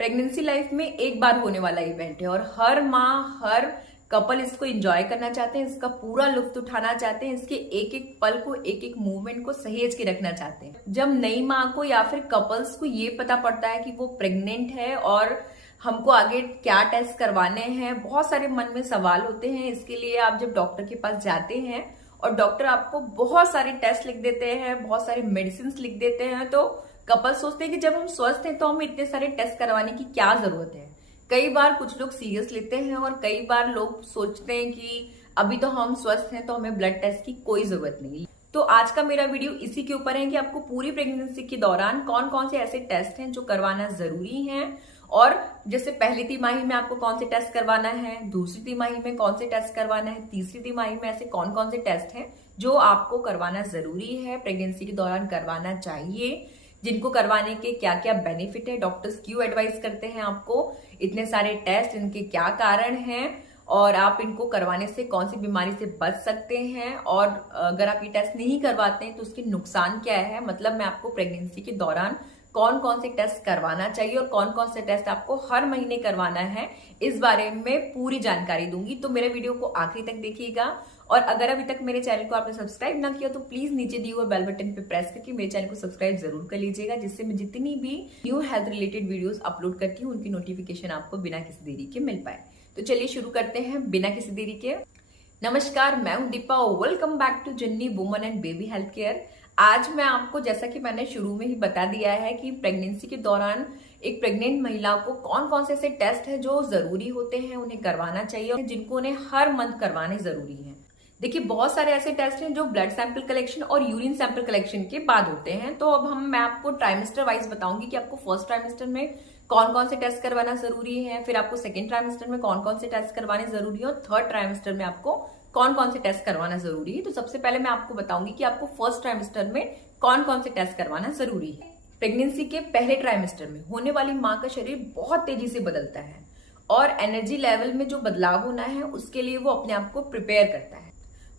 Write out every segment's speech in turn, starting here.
Pregnancy life में एक बार होने वाला इवेंट है और हर माँ हर कपल इसको एंजॉय करना चाहते हैं, इसका पूरा लुत्फ उठाना चाहते हैं, इसके एक एक पल को एक एक मूवमेंट को सहेज के रखना चाहते हैं। जब नई माँ को या फिर कपल्स को ये पता पड़ता है कि वो प्रेग्नेंट है और हमको आगे क्या टेस्ट करवाने हैं, बहुत सारे मन में सवाल होते हैं। इसके लिए आप जब डॉक्टर के पास जाते हैं और डॉक्टर आपको बहुत सारे टेस्ट लिख देते हैं, बहुत सारे मेडिसिन लिख देते हैं, तो कपल सोचते हैं कि जब हम स्वस्थ हैं तो हमें इतने सारे टेस्ट करवाने की क्या जरूरत है। कई बार कुछ लोग सीरियस लेते हैं और कई बार लोग सोचते हैं कि अभी तो हम स्वस्थ हैं तो हमें ब्लड टेस्ट की कोई जरूरत नहीं। तो आज का मेरा वीडियो इसी के ऊपर है कि आपको पूरी प्रेगनेंसी के दौरान कौन कौन से ऐसे टेस्ट हैं जो करवाना जरूरी है, और जैसे पहली तिमाही में आपको कौन से टेस्ट करवाना है, दूसरी तिमाही में कौन से टेस्ट करवाना है, तीसरी तिमाही में ऐसे कौन कौन से टेस्ट हैं जो आपको करवाना जरूरी है, प्रेगनेंसी के दौरान करवाना चाहिए, जिनको करवाने के क्या क्या बेनिफिट है, डॉक्टर्स क्यों एडवाइस करते हैं आपको इतने सारे टेस्ट, इनके क्या कारण हैं और आप इनको करवाने से कौन सी बीमारी से बच सकते हैं, और अगर आप ये टेस्ट नहीं करवाते हैं तो उसके नुकसान क्या है। मतलब मैं आपको प्रेगनेंसी के दौरान कौन कौन से टेस्ट करवाना चाहिए और कौन कौन से टेस्ट आपको हर महीने करवाना है, इस बारे में पूरी जानकारी दूंगी। तो मेरे वीडियो को आखिरी तक देखिएगा, और अगर अभी तक मेरे चैनल को आपने सब्सक्राइब ना किया तो प्लीज नीचे दिए हुए बेल बटन पे प्रेस करके मेरे चैनल को सब्सक्राइब जरूर कर लीजिएगा, जिससे मैं जितनी भी new health related videos upload करती हूँ उनकी नोटिफिकेशन आपको बिना किसी देरी के मिल पाए। तो चलिए शुरू करते हैं बिना किसी देरी के। नमस्कार, मैं हूं दीपा, वेलकम बैक टू जन्नी woman and baby health care. आज मैं आपको, जैसा कि मैंने शुरू में ही बता दिया है, कि प्रेगनेंसी के दौरान एक प्रेग्नेंट महिला को कौन कौन से ऐसे टेस्ट है जो जरूरी होते हैं, उन्हें करवाना चाहिए और जिनको उन्हें हर मंथ करवाने जरूरी है। देखिए, बहुत सारे ऐसे टेस्ट हैं जो ब्लड सैंपल कलेक्शन और यूरिन सैंपल कलेक्शन के बाद होते हैं। तो अब मैं आपको ट्राइमेस्टर वाइज बताऊंगी कि आपको फर्स्ट ट्राइमेस्टर में कौन कौन से टेस्ट करवाना जरूरी है, फिर आपको सेकेंड ट्राइमेस्टर में कौन कौन से टेस्ट करवाने जरूरी है, और थर्ड ट्राइमेस्टर में आपको कौन कौन से टेस्ट करवाना जरूरी है। तो सबसे पहले मैं आपको बताऊंगी कि आपको फर्स्ट ट्राइमेस्टर में कौन कौन से टेस्ट करवाना जरूरी है। प्रेगनेंसी के पहले ट्राइमेस्टर में होने वाली माँ का शरीर बहुत तेजी से बदलता है और एनर्जी लेवल में जो बदलाव होना है उसके लिए वो अपने आप को प्रिपेयर करता है,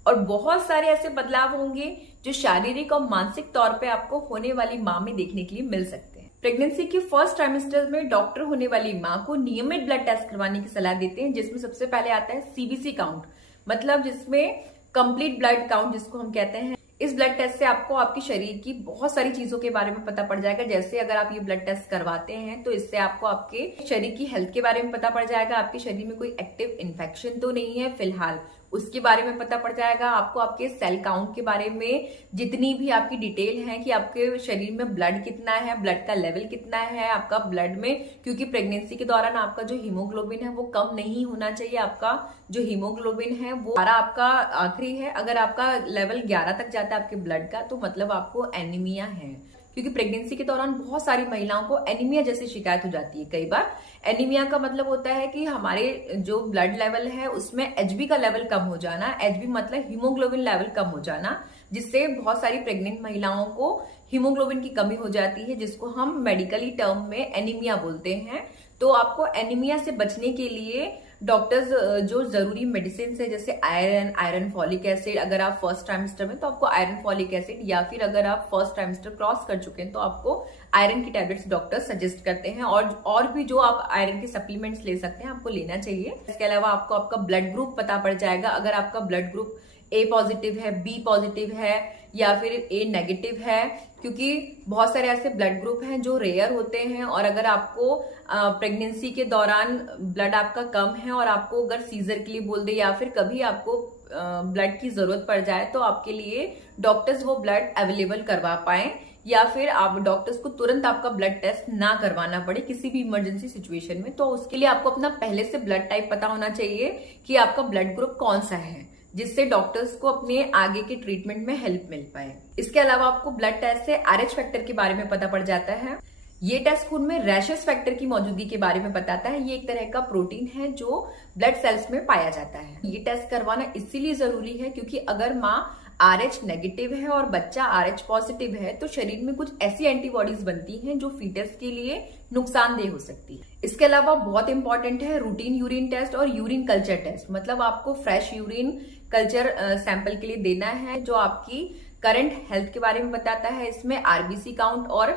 और बहुत सारे ऐसे बदलाव होंगे जो शारीरिक और मानसिक तौर पे आपको होने वाली माँ में देखने के लिए मिल सकते हैं। प्रेगनेंसी के फर्स्ट ट्राइमेस्टर में डॉक्टर होने वाली माँ को नियमित ब्लड टेस्ट करवाने की सलाह देते हैं, जिसमें सबसे पहले आता है सीबीसी काउंट, मतलब जिसमें कंप्लीट ब्लड काउंट जिसको हम कहते हैं। इस ब्लड टेस्ट से आपको आपके शरीर की बहुत सारी चीजों के बारे में पता पड़ जाएगा। जैसे अगर आप ये ब्लड टेस्ट करवाते हैं तो इससे आपको आपके शरीर की हेल्थ के बारे में पता पड़ जाएगा, आपके शरीर में कोई एक्टिव इन्फेक्शन तो नहीं है फिलहाल, उसके बारे में पता पड़ जाएगा। आपको आपके सेल काउंट के बारे में जितनी भी आपकी डिटेल है कि आपके शरीर में ब्लड कितना है, ब्लड का लेवल कितना है आपका ब्लड में, क्योंकि प्रेगनेंसी के दौरान आपका जो हीमोग्लोबिन है वो कम नहीं होना चाहिए। आपका जो हीमोग्लोबिन है वो 12 आपका आखिरी है। अगर आपका लेवल 11 तक जाता है आपके ब्लड का तो मतलब आपको एनीमिया है, क्योंकि प्रेगनेंसी के दौरान बहुत सारी महिलाओं को एनीमिया जैसी शिकायत हो जाती है। कई बार एनीमिया का मतलब होता है कि हमारे जो ब्लड लेवल है उसमें एचबी का लेवल कम हो जाना, एचबी मतलब हीमोग्लोबिन लेवल कम हो जाना, जिससे बहुत सारी प्रेग्नेंट महिलाओं को हीमोग्लोबिन की कमी हो जाती है, जिसको हम मेडिकली टर्म में एनीमिया बोलते हैं। तो आपको एनीमिया से बचने के लिए डॉक्टर्स जो जरूरी मेडिसिन है, जैसे आयरन फॉलिक एसिड, अगर आप फर्स्ट ट्राइमेस्टर में तो आपको आयरन फॉलिक एसिड, या फिर अगर आप फर्स्ट ट्राइमेस्टर क्रॉस कर चुके हैं तो आपको आयरन की टैबलेट्स डॉक्टर सजेस्ट करते हैं, और भी जो आप आयरन के सप्लीमेंट्स ले सकते हैं आपको लेना चाहिए। इसके अलावा आपको आपका ब्लड ग्रुप पता पड़ जाएगा। अगर आपका ब्लड ग्रुप ए पॉजिटिव है, बी पॉजिटिव है या फिर ए नेगेटिव है, क्योंकि बहुत सारे ऐसे ब्लड ग्रुप हैं जो रेयर होते हैं, और अगर आपको प्रेगनेंसी के दौरान ब्लड आपका कम है और आपको अगर सीजर के लिए बोल दे या फिर कभी आपको ब्लड की जरूरत पड़ जाए तो आपके लिए डॉक्टर्स वो ब्लड अवेलेबल करवा पाए, या फिर आप डॉक्टर्स को तुरंत आपका ब्लड टेस्ट ना करवाना पड़े किसी भी इमरजेंसी सिचुएशन में। तो उसके लिए आपको अपना पहले से ब्लड टाइप पता होना चाहिए कि आपका ब्लड ग्रुप कौन सा है, जिससे डॉक्टर्स को अपने आगे के ट्रीटमेंट में हेल्प मिल पाए। इसके अलावा आपको ब्लड टेस्ट से आरएच फैक्टर के बारे में पता पड़ जाता है। ये टेस्ट खून में रैशेस फैक्टर की मौजूदगी के बारे में बताता है। ये एक तरह का प्रोटीन है जो ब्लड सेल्स में पाया जाता है। ये टेस्ट करवाना इसीलिए जरूरी है क्योंकि अगर माँ RH नेगेटिव है और बच्चा RH पॉजिटिव है तो शरीर में कुछ ऐसी एंटीबॉडीज बनती हैं जो फीटस के लिए नुकसानदेह हो सकती है। इसके अलावा बहुत इंपॉर्टेंट है रूटीन यूरिन टेस्ट और यूरिन कल्चर टेस्ट, मतलब आपको फ्रेश यूरिन कल्चर सैंपल के लिए देना है जो आपकी करंट हेल्थ के बारे में बताता है। इसमें RBC काउंट और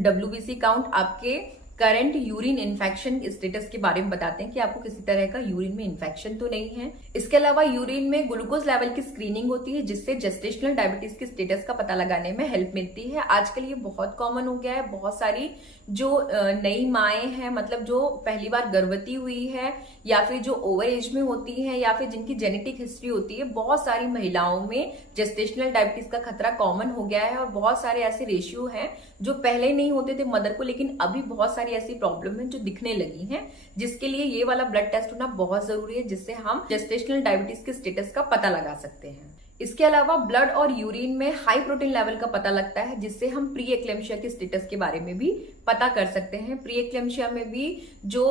WBC काउंट आपके करंट यूरिन इन्फेक्शन स्टेटस के बारे में बताते हैं कि आपको किसी तरह का यूरिन में इन्फेक्शन तो नहीं है। इसके अलावा यूरिन में ग्लूकोज लेवल की स्क्रीनिंग होती है, जिससे जेस्टेशनल डायबिटीज के स्टेटस का पता लगाने में हेल्प मिलती है। आजकल ये बहुत कॉमन हो गया है। बहुत सारी जो नई माएँ हैं, मतलब जो पहली बार गर्भवती हुई है या फिर जो ओवर एज में होती है या फिर जिनकी जेनेटिक हिस्ट्री होती है, बहुत सारी महिलाओं में जेस्टेशनल डायबिटीज का खतरा कॉमन हो गया है। और बहुत सारे ऐसे रेशियो हैं जो पहले नहीं होते थे मदर को, लेकिन अभी बहुत सारी ऐसी प्रॉब्लम है जो दिखने लगी हैं, जिसके लिए ये वाला ब्लड टेस्ट होना बहुत जरूरी है, जिससे हम जेस्टेशनल डायबिटीज के स्टेटस का पता लगा सकते हैं। इसके अलावा ब्लड और यूरिन में हाई प्रोटीन लेवल का पता लगता है, जिससे हम प्री एक्लेम्शिया के स्टेटस के बारे में भी पता कर सकते हैं। प्री एक्लेम्शिया में भी जो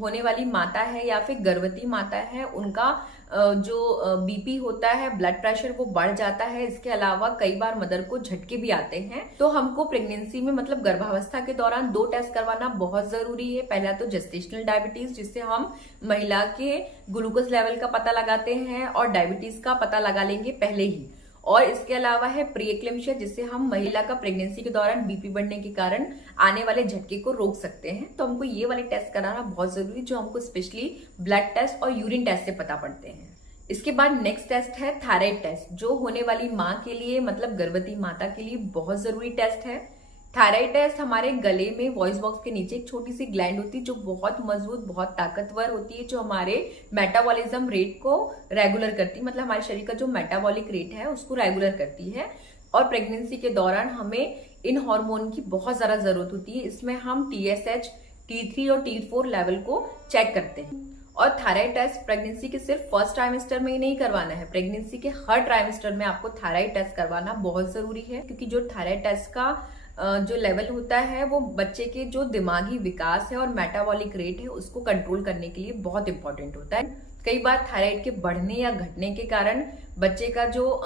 होने वाली माता है या फिर गर्भवती माता है, उनका जो बीपी होता है, ब्लड प्रेशर, वो बढ़ जाता है। इसके अलावा कई बार मदर को झटके भी आते हैं। तो हमको प्रेगनेंसी में, मतलब गर्भावस्था के दौरान 2 टेस्ट करवाना बहुत जरूरी है। पहला तो जेस्टेशनल डायबिटीज, जिससे हम महिला के ग्लूकोज लेवल का पता लगाते हैं और डायबिटीज का पता लगा लेंगे पहले ही। और इसके अलावा है प्री एक्लेम्शिया, जिससे हम महिला का प्रेगनेंसी के दौरान बीपी बढ़ने के कारण आने वाले झटके को रोक सकते हैं। तो हमको ये वाले टेस्ट कराना बहुत जरूरी, जो हमको स्पेशली ब्लड टेस्ट और यूरिन टेस्ट से पता पड़ते हैं। इसके बाद नेक्स्ट टेस्ट है थायराइड टेस्ट, जो होने वाली माँ के लिए, मतलब गर्भवती माता के लिए बहुत जरूरी टेस्ट है। थायराइड टेस्ट हमारे गले में वॉइस बॉक्स के नीचे एक छोटी सी ग्लैंड होती है, जो बहुत मजबूत, बहुत ताकतवर होती है, जो हमारे मेटाबॉलिज्म रेट को रेगुलर करती है। मतलब हमारे शरीर का जो मेटाबॉलिक रेट है उसको रेगुलर करती है। और प्रेगनेंसी के दौरान हमें इन हार्मोन की बहुत ज्यादा जरूरत होती है। इसमें हम TSH, T3 और T4 लेवल को चेक करते हैं। और थायराइड टेस्ट प्रेगनेंसी के सिर्फ फर्स्ट ट्राइमेस्टर में ही नहीं करवाना है, प्रेगनेंसी के हर ट्राइमेस्टर में आपको थायराइड टेस्ट करवाना बहुत जरूरी है। क्योंकि जो थायराइड टेस्ट का जो लेवल होता है, वो बच्चे के जो दिमागी विकास है और मेटाबॉलिक रेट है उसको कंट्रोल करने के लिए बहुत इंपॉर्टेंट होता है। कई बार थायराइड के बढ़ने या घटने के कारण बच्चे का जो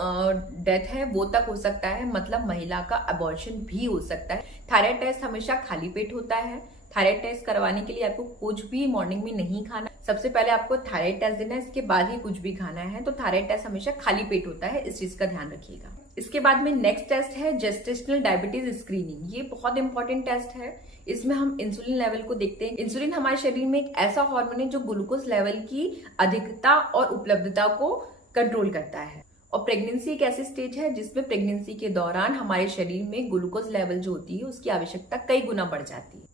डेथ है वो तक हो सकता है, मतलब महिला का अबॉर्शन भी हो सकता है। थायराइड टेस्ट हमेशा खाली पेट होता है। थायराइड टेस्ट करवाने के लिए आपको कुछ भी मॉर्निंग में नहीं खाना। सबसे पहले आपको थायराइड टेस्ट देना है, इसके बाद ही कुछ भी खाना है। तो थायराइड टेस्ट हमेशा खाली पेट होता है, इस चीज का ध्यान रखिएगा। इसके बाद में नेक्स्ट टेस्ट है जेस्टेशनल डायबिटीज स्क्रीनिंग। ये बहुत इंपॉर्टेंट टेस्ट है। इसमें हम इंसुलिन लेवल को देखते हैं। इंसुलिन हमारे शरीर में एक ऐसा हार्मोन है जो ग्लूकोज लेवल की अधिकता और उपलब्धता को कंट्रोल करता है। और प्रेगनेंसी एक ऐसी स्टेज है जिसमें प्रेगनेंसी के दौरान हमारे शरीर में ग्लूकोज लेवल जो होती है उसकी आवश्यकता कई गुना बढ़ जाती है।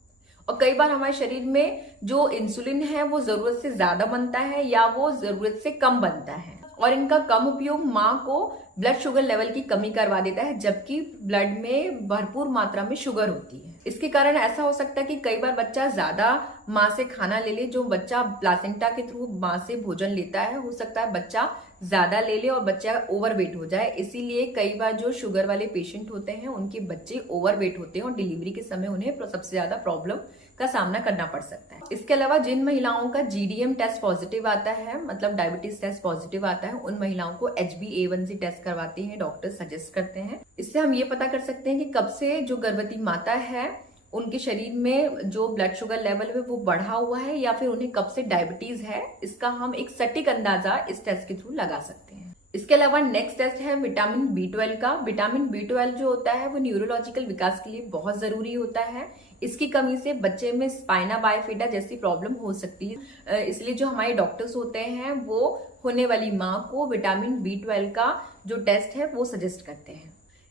और कई बार हमारे शरीर में जो इंसुलिन है वो जरूरत से ज्यादा बनता है या वो जरूरत से कम बनता है। और इनका कम उपयोग माँ को ब्लड शुगर लेवल की कमी करवा देता है, जबकि ब्लड में भरपूर मात्रा में शुगर होती है। इसके कारण ऐसा हो सकता है कि कई बार बच्चा ज्यादा माँ से खाना ले ले। जो बच्चा प्लासेंटा के थ्रू माँ से भोजन लेता है, हो सकता है बच्चा ज्यादा ले ले और बच्चा ओवरवेट हो जाए। इसीलिए कई बार जो शुगर वाले पेशेंट होते हैं उनके बच्चे ओवरवेट होते हैं और डिलीवरी के समय उन्हें सबसे ज्यादा प्रॉब्लम का सामना करना पड़ सकता है। इसके अलावा जिन महिलाओं का GDM टेस्ट पॉजिटिव आता है, मतलब डायबिटीज टेस्ट पॉजिटिव आता है, उन महिलाओं को HbA1c टेस्ट करवाते हैं, डॉक्टर सजेस्ट करते हैं। इससे हम ये पता कर सकते हैं कि कब से जो गर्भवती माता है उनके शरीर में जो ब्लड शुगर लेवल है वो बढ़ा हुआ है या फिर उन्हें कब से डायबिटीज है। इसका हम एक सटीक अंदाजा इस टेस्ट के थ्रू लगा सकते हैं। इसके अलावा नेक्स्ट टेस्ट है विटामिन B12 का। विटामिन B12 जो होता है वो न्यूरोलॉजिकल विकास के लिए बहुत जरूरी होता है। इसकी कमी से बच्चे में स्पाइना बाइफिडा जैसी प्रॉब्लम हो सकती है। इसलिए जो हमारे डॉक्टर्स होते हैं वो होने वाली माँ को विटामिन B12 का जो टेस्ट है वो सजेस्ट करते हैं।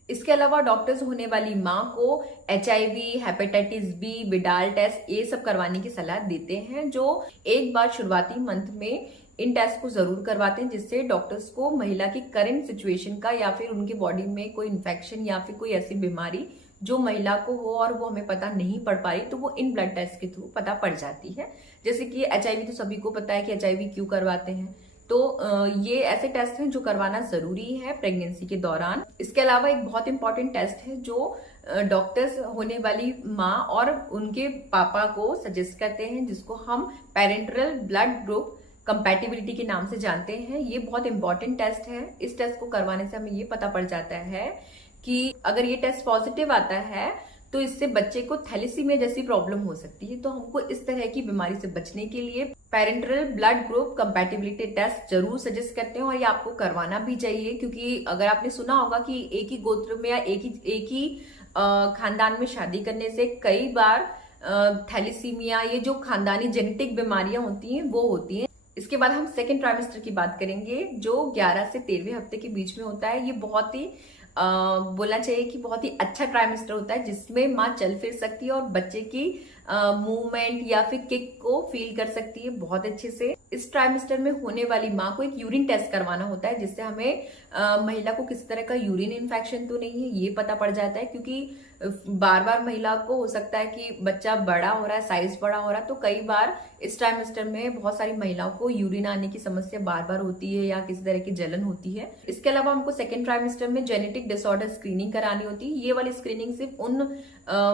इसके अलावा डॉक्टर्स होने वाली माँ को HIV, hepatitis B, Widal test ये सब करवाने की सलाह देते हैं, जो एक बार शुरुआती मंथ में इन टेस्ट को जरूर करवाते हैं, जिससे डॉक्टर्स को महिला की करंट सिचुएशन का या फिर उनकी बॉडी में कोई इन्फेक्शन या फिर कोई ऐसी बीमारी जो महिला को हो और वो हमें पता नहीं पड़ पा रही, तो वो इन ब्लड टेस्ट के थ्रू पता पड़ जाती है। जैसे कि HIV तो सभी को पता है कि HIV क्यों करवाते हैं। तो ये ऐसे टेस्ट हैं जो करवाना जरूरी है प्रेगनेंसी के दौरान। इसके अलावा एक बहुत इंपॉर्टेंट टेस्ट है जो डॉक्टर्स होने वाली माँ और उनके पापा को सजेस्ट करते हैं, जिसको हम पेरेंटल ब्लड ग्रुप कंपैटिबिलिटी के नाम से जानते हैं। ये बहुत इंपॉर्टेंट टेस्ट है। इस टेस्ट को करवाने से हमें ये पता पड़ जाता है कि अगर ये टेस्ट पॉजिटिव आता है तो इससे बच्चे को थैलेसीमिया जैसी प्रॉब्लम हो सकती है। तो हमको इस तरह की बीमारी से बचने के लिए parental blood group compatibility test जरूर सजेस्ट करते हैं और ये आपको करवाना भी चाहिए। क्योंकि अगर आपने सुना होगा कि एक ही गोत्र में या एक ही खानदान में शादी करने से कई बार थैलीसीमिया, ये जो खानदानी जेनेटिक बीमारियां होती हैं वो होती हैं। इसके बाद हम सेकेंड ट्राइमेस्टर की बात करेंगे, जो 11 से 13वें हफ्ते के बीच में होता है। ये बहुत ही बोलना चाहिए कि बहुत ही अच्छा ट्राइमेस्टर होता है, जिसमें माँ चल फिर सकती है और बच्चे की मूवमेंट या फिर किक को फील कर सकती है बहुत अच्छे से। इस ट्राइमेस्टर में होने वाली माँ को एक यूरिन टेस्ट करवाना होता है, जिससे हमें महिला को किसी तरह का यूरिन इन्फेक्शन तो नहीं है ये पता पड़ जाता है। क्योंकि बार बार महिला को हो सकता है कि बच्चा बड़ा हो रहा है, साइज बड़ा हो रहा है, तो कई बार इस ट्राइमेस्टर में बहुत सारी महिलाओं को यूरिन आने की समस्या बार बार होती है या किसी तरह की जलन होती है। इसके अलावा हमको सेकेंड ट्राइमेस्टर में जेनेटिक डिसऑर्डर स्क्रीनिंग करानी होती है। ये वाली स्क्रीनिंग सिर्फ उन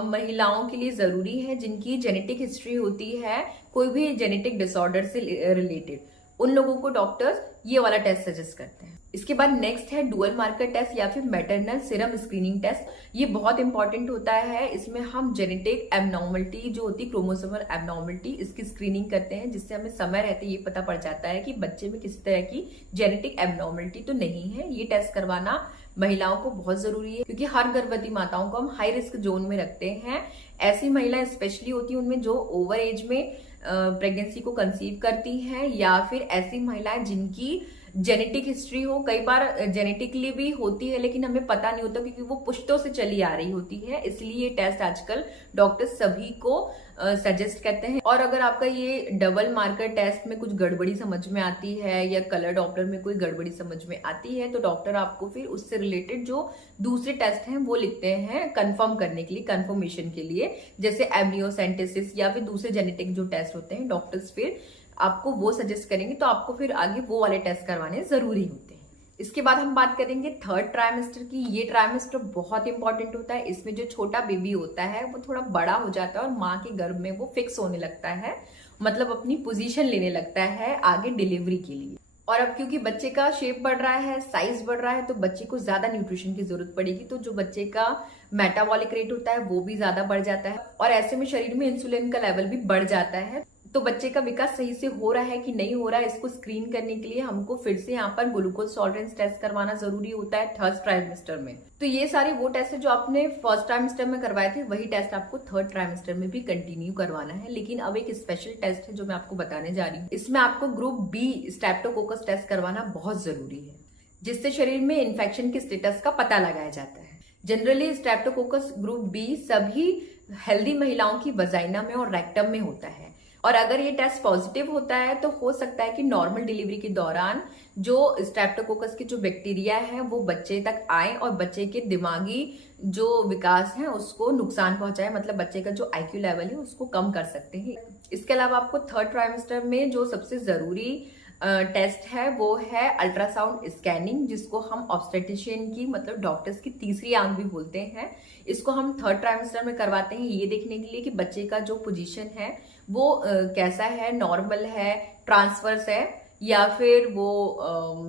महिलाओं के लिए जरूरी है जिनकी जेनेटिक हिस्ट्री होती है कोई भी जेनेटिक डिसऑर्डर से रिलेटेड। उन लोगों को डॉक्टर्स ये वाला टेस्ट सजेस्ट करते हैं। इसके बाद नेक्स्ट है डुअल मार्कर टेस्ट या फिर मैटरनल सीरम स्क्रीनिंग टेस्ट। ये बहुत इंपॉर्टेंट होता है। इसमें हम जेनेटिक एबनॉर्मलिटी जो होती है, क्रोमोसोमल एबनॉर्मलिटी, इसकी स्क्रीनिंग करते हैं, जिससे हमें समय रहते ये पता पड़ जाता है कि बच्चे में किसी तरह की जेनेटिक एबनॉर्मलिटी तो नहीं है। ये टेस्ट करवाना महिलाओं को बहुत जरूरी है, क्योंकि हर गर्भवती माताओं को हम हाई रिस्क जोन में रखते हैं। ऐसी महिलाएं स्पेशली होती हैं उनमें जो ओवर एज में प्रेगनेंसी को कंसीव करती हैं, या फिर ऐसी महिलाएं जिनकी जेनेटिक हिस्ट्री हो। कई बार जेनेटिकली भी होती है लेकिन हमें पता नहीं होता, क्योंकि वो पुश्तों से चली आ रही होती है। इसलिए ये टेस्ट आजकल डॉक्टर सभी को सजेस्ट करते हैं। और अगर आपका ये डबल मार्कर टेस्ट में कुछ गड़बड़ी समझ में आती है या कलर डॉप्लर में कोई गड़बड़ी समझ में आती है, तो डॉक्टर आपको फिर उससे रिलेटेड जो दूसरे टेस्ट हैं वो लिखते हैं कंफर्म करने के लिए, कंफर्मेशन के लिए, जैसे एमनियोसेंटेसिस या फिर दूसरे जेनेटिक जो टेस्ट होते हैं, डॉक्टर्स फिर आपको वो सजेस्ट करेंगे। तो आपको फिर आगे वो वाले टेस्ट करवाने जरूरी होते हैं। इसके बाद हम बात करेंगे थर्ड ट्राइमेस्टर की। ये ट्राइमेस्टर बहुत इंपॉर्टेंट होता है। इसमें जो छोटा बेबी होता है वो थोड़ा बड़ा हो जाता है और माँ के गर्भ में वो फिक्स होने लगता है, मतलब अपनी पोजीशन लेने लगता है आगे डिलीवरी के लिए। और अब क्योंकि बच्चे का शेप बढ़ रहा है, साइज बढ़ रहा है, तो बच्चे को ज्यादा न्यूट्रिशन की जरूरत पड़ेगी। तो जो बच्चे का मेटाबॉलिक रेट होता है वो भी ज्यादा बढ़ जाता है, और ऐसे में शरीर में इंसुलिन का लेवल भी बढ़ जाता है। तो बच्चे का विकास सही से हो रहा है कि नहीं हो रहा है, इसको स्क्रीन करने के लिए हमको फिर से यहाँ पर ग्लूकोज टॉलरेंस टेस्ट करवाना जरूरी होता है थर्ड ट्राइमेस्टर में। तो ये सारे वो टेस्ट है जो आपने फर्स्ट ट्राइमेस्टर में करवाए थे, वही टेस्ट आपको थर्ड ट्राइमेस्टर में भी कंटिन्यू करवाना है। लेकिन अब एक स्पेशल टेस्ट है जो मैं आपको बताने जा रही हूँ। इसमें आपको ग्रुप बी स्ट्रेप्टोकोकस टेस्ट करवाना बहुत जरूरी है, जिससे शरीर में इन्फेक्शन के स्टेटस का पता लगाया जाता है। जनरली स्ट्रेप्टोकोकस ग्रुप बी सभी हेल्दी महिलाओं की वजाइना में और रेक्टम में होता है। और अगर ये टेस्ट पॉजिटिव होता है तो हो सकता है कि नॉर्मल डिलीवरी के दौरान जो स्ट्रेप्टोकोकस के जो बैक्टीरिया है वो बच्चे तक आए और बच्चे के दिमागी जो विकास है उसको नुकसान पहुंचाए, मतलब बच्चे का जो IQ लेवल है उसको कम कर सकते हैं। इसके अलावा आपको थर्ड ट्राइमेस्टर में जो सबसे जरूरी टेस्ट है वो है अल्ट्रासाउंड स्कैनिंग, जिसको हम ऑब्स्टेट्रिशियन की, मतलब डॉक्टर्स की तीसरी आंख भी बोलते हैं। इसको हम थर्ड ट्राइमेस्टर में करवाते हैं ये देखने के लिए कि बच्चे का जो पोजीशन है वो कैसा है, नॉर्मल है, ट्रांसवर्स है, या फिर वो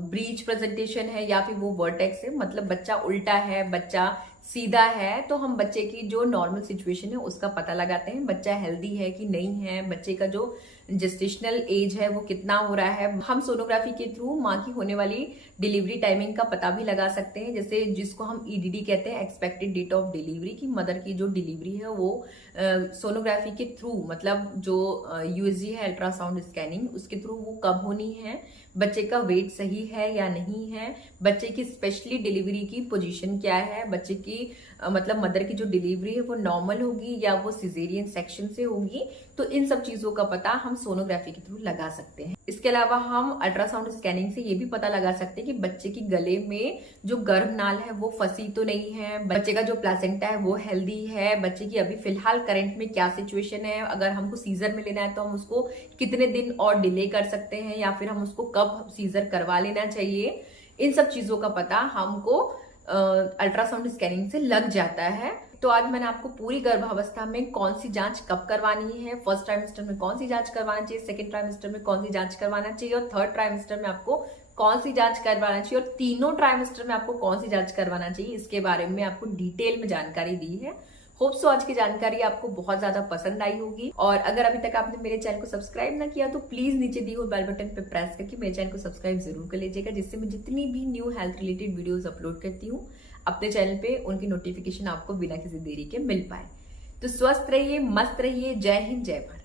ब्रीच प्रेजेंटेशन है, या फिर वो वर्टेक्स है, मतलब बच्चा उल्टा है, बच्चा सीधा है। तो हम बच्चे की जो नॉर्मल सिचुएशन है उसका पता लगाते हैं, बच्चा हेल्दी है कि नहीं है, बच्चे का जो जेस्टेशनल एज है वो कितना हो रहा है। हम सोनोग्राफी के थ्रू माँ की होने वाली डिलीवरी टाइमिंग का पता भी लगा सकते हैं, जैसे जिसको हम EDD कहते हैं, एक्सपेक्टेड डेट ऑफ डिलीवरी, की मदर की जो डिलीवरी है वो सोनोग्राफी के थ्रू, मतलब जो USG है अल्ट्रासाउंड स्कैनिंग, उसके थ्रू वो कब होनी है, बच्चे का वेट सही है या नहीं है, बच्चे की स्पेशली डिलीवरी की पोजीशन क्या है, बच्चे की मतलब मदर की जो डिलीवरी है वो नॉर्मल होगी या वो सिजेरियन सेक्शन से होगी। तो इन सब चीजों का पता हम सोनोग्राफी के थ्रू लगा सकते हैं। इसके अलावा हम अल्ट्रासाउंड स्कैनिंग से ये भी पता लगा सकते हैं कि बच्चे की गले में जो गर्भनाल है वो फंसी तो नहीं है, बच्चे का जो प्लासेंटा है वो हेल्दी है, बच्चे की अभी फिलहाल करंट में क्या सिचुएशन है, अगर हमको सीजर में लेना है तो हम उसको कितने दिन और डिले कर सकते हैं, या फिर हम उसको कब सीजर करवा लेना चाहिए। इन सब चीजों का पता हमको अल्ट्रासाउंड स्कैनिंग से लग जाता है। तो आज मैंने आपको पूरी गर्भावस्था में कौन सी जांच कब करवानी है, फर्स्ट ट्राइमेस्टर में कौन सी जांच करवाना चाहिए, सेकेंड ट्राइमेस्टर में कौन सी जांच करवाना चाहिए, और थर्ड ट्राइमेस्टर में आपको कौन सी जांच करवाना चाहिए, और तीनों ट्राइमेस्टर में आपको कौन सी जांच करवाना चाहिए, इसके बारे में आपको डिटेल में जानकारी दी है। होप सो आज की जानकारी आपको बहुत ज्यादा पसंद आई होगी। और अगर अभी तक आपने मेरे चैनल को सब्सक्राइब ना किया तो प्लीज नीचे दी हुई बेल बटन पे प्रेस करके मेरे चैनल को सब्सक्राइब जरूर कर लीजिएगा, जिससे मैं जितनी भी new health related videos upload करती हूँ अपने चैनल पे उनकी नोटिफिकेशन आपको बिना किसी देरी के मिल पाए। तो स्वस्थ रहिए, मस्त रहिए। जय हिंद, जय भारत।